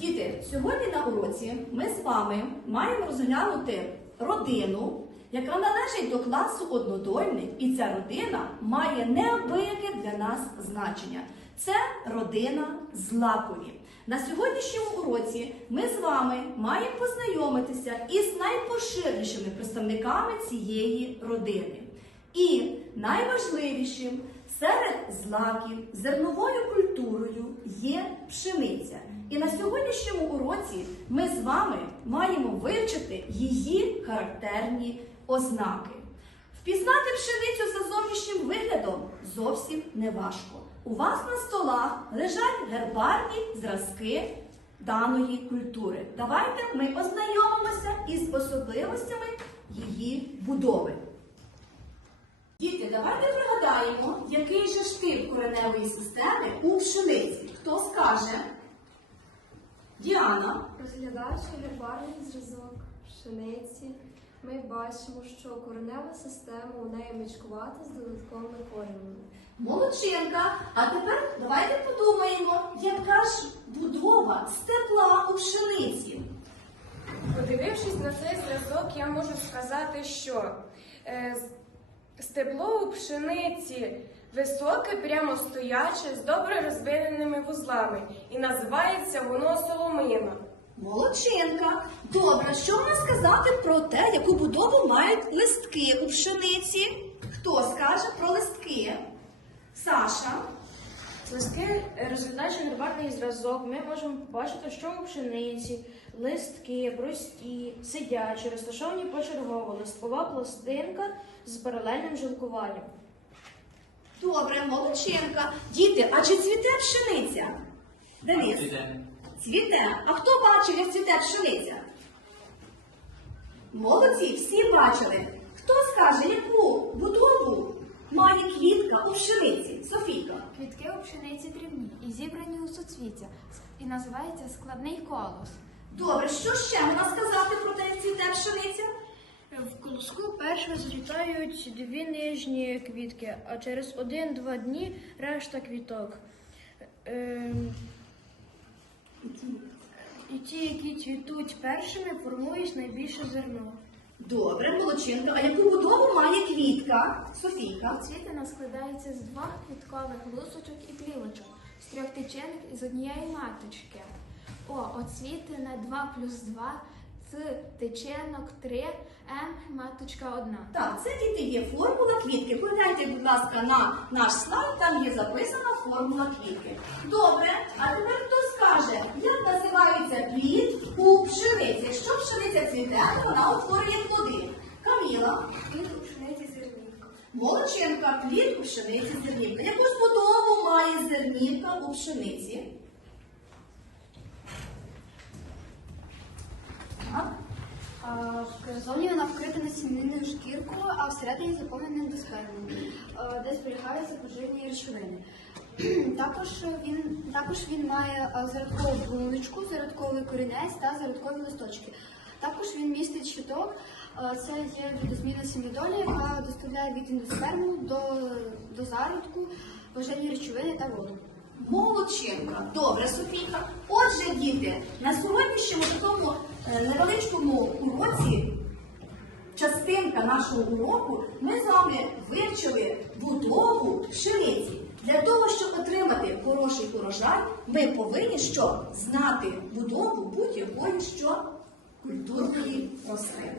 Діти, сьогодні на уроці ми з вами маємо розглянути родину, яка належить до класу однодольних, і ця родина має неабияке для нас значення. Це родина Злакові. На сьогоднішньому уроці ми з вами маємо познайомитися із найпоширенішими представниками цієї родини. І найважливішим серед злаків зерновою культурою є пшениця. І на сьогоднішньому уроці ми з вами маємо вивчити її характерні ознаки. Впізнати пшеницю за зовнішнім виглядом зовсім не важко. У вас на столах лежать гербарні зразки даної культури. Давайте ми ознайомимося із особливостями її будови. Діти, давайте пригадаємо, який же ж тип кореневої системи у пшениці. Хто скаже? Діана. Розглядаючи гербарний зразок пшениці, ми бачимо, що коренева система у неї мічкувата з додатковими коренами. Молодчинка. А тепер давайте подумаємо, яка ж будова степла у пшениці. Подивившись на цей зразок, я можу сказати, що е, стебло у пшениці високе, прямо стояче, з добре розвиненими вузлами, і називається воно соломина. Молодчинка. Добре, що можна сказати про те, яку будову мають листки у пшениці? Хто скаже про листки? Саша. Листки, е, розглядаючи гербарний зразок, ми можемо побачити, що у пшениці листки прості, сидячі, розташовані почергово, листкова пластинка з паралельним жилкуванням. Добре, молодчинка. Діти, а чи цвіте пшениця? Денис. Цвіте. А хто бачив, як цвіте пшениця? Молодці, всі бачили. Хто скаже, яку будову має квітка у пшениці? Софійка. Квітки у пшениці дрібні і зібрані у суцвіття і називається складний колос. Добре, що ще можна сказати про те, як цвіте пшениця? В колоску першими злітають дві нижні квітки, а через один-два дні решта квіток. Ем, І ті, які цвітуть першими, формують найбільше зерно. Добре, молодчинка. А яку будову має квітка? Софійка. Цвітина складається з двох квіткових лусочок і плівочок, з трьох тичинок і з однієї маточки. О, оцвітина 2 плюс 2, з тичинок 3, М, маточка 1. Так, це діти є формула квітки. Погляньте, будь ласка, на наш слайд, там є записана формула квітки. Добре, а тепер хто скаже, як називається плід у пшениці? Якщо пшениця цвіте, то вона утворює плоди. Каміла, Плід у пшениці зернівка. молодчинка, плід у пшениці зернівка. Яку ж будову має зернівка у пшениці? Так. А, Зовні вона вкрита насінною шкіркою, а всередині заповнена доспермом, де зберігаються поживні речовини. Також він, також він має зародкову булочку, зародковий корінець та зародкові листочки. Також він містить щиток. Це є видозміна семідоля, яка доставляє від індосперму до, до зародку поживні речовини та воду. Молодчинка. Добре, Софійка. Отже, діти, на сьогоднішньому такому е, невеличкому уроці, частинка нашого уроку, ми з вами вивчили будову пшениці. Для того, щоб отримати хороший урожай, ми повинні що? Знати будову будь-якої що культурної рослини.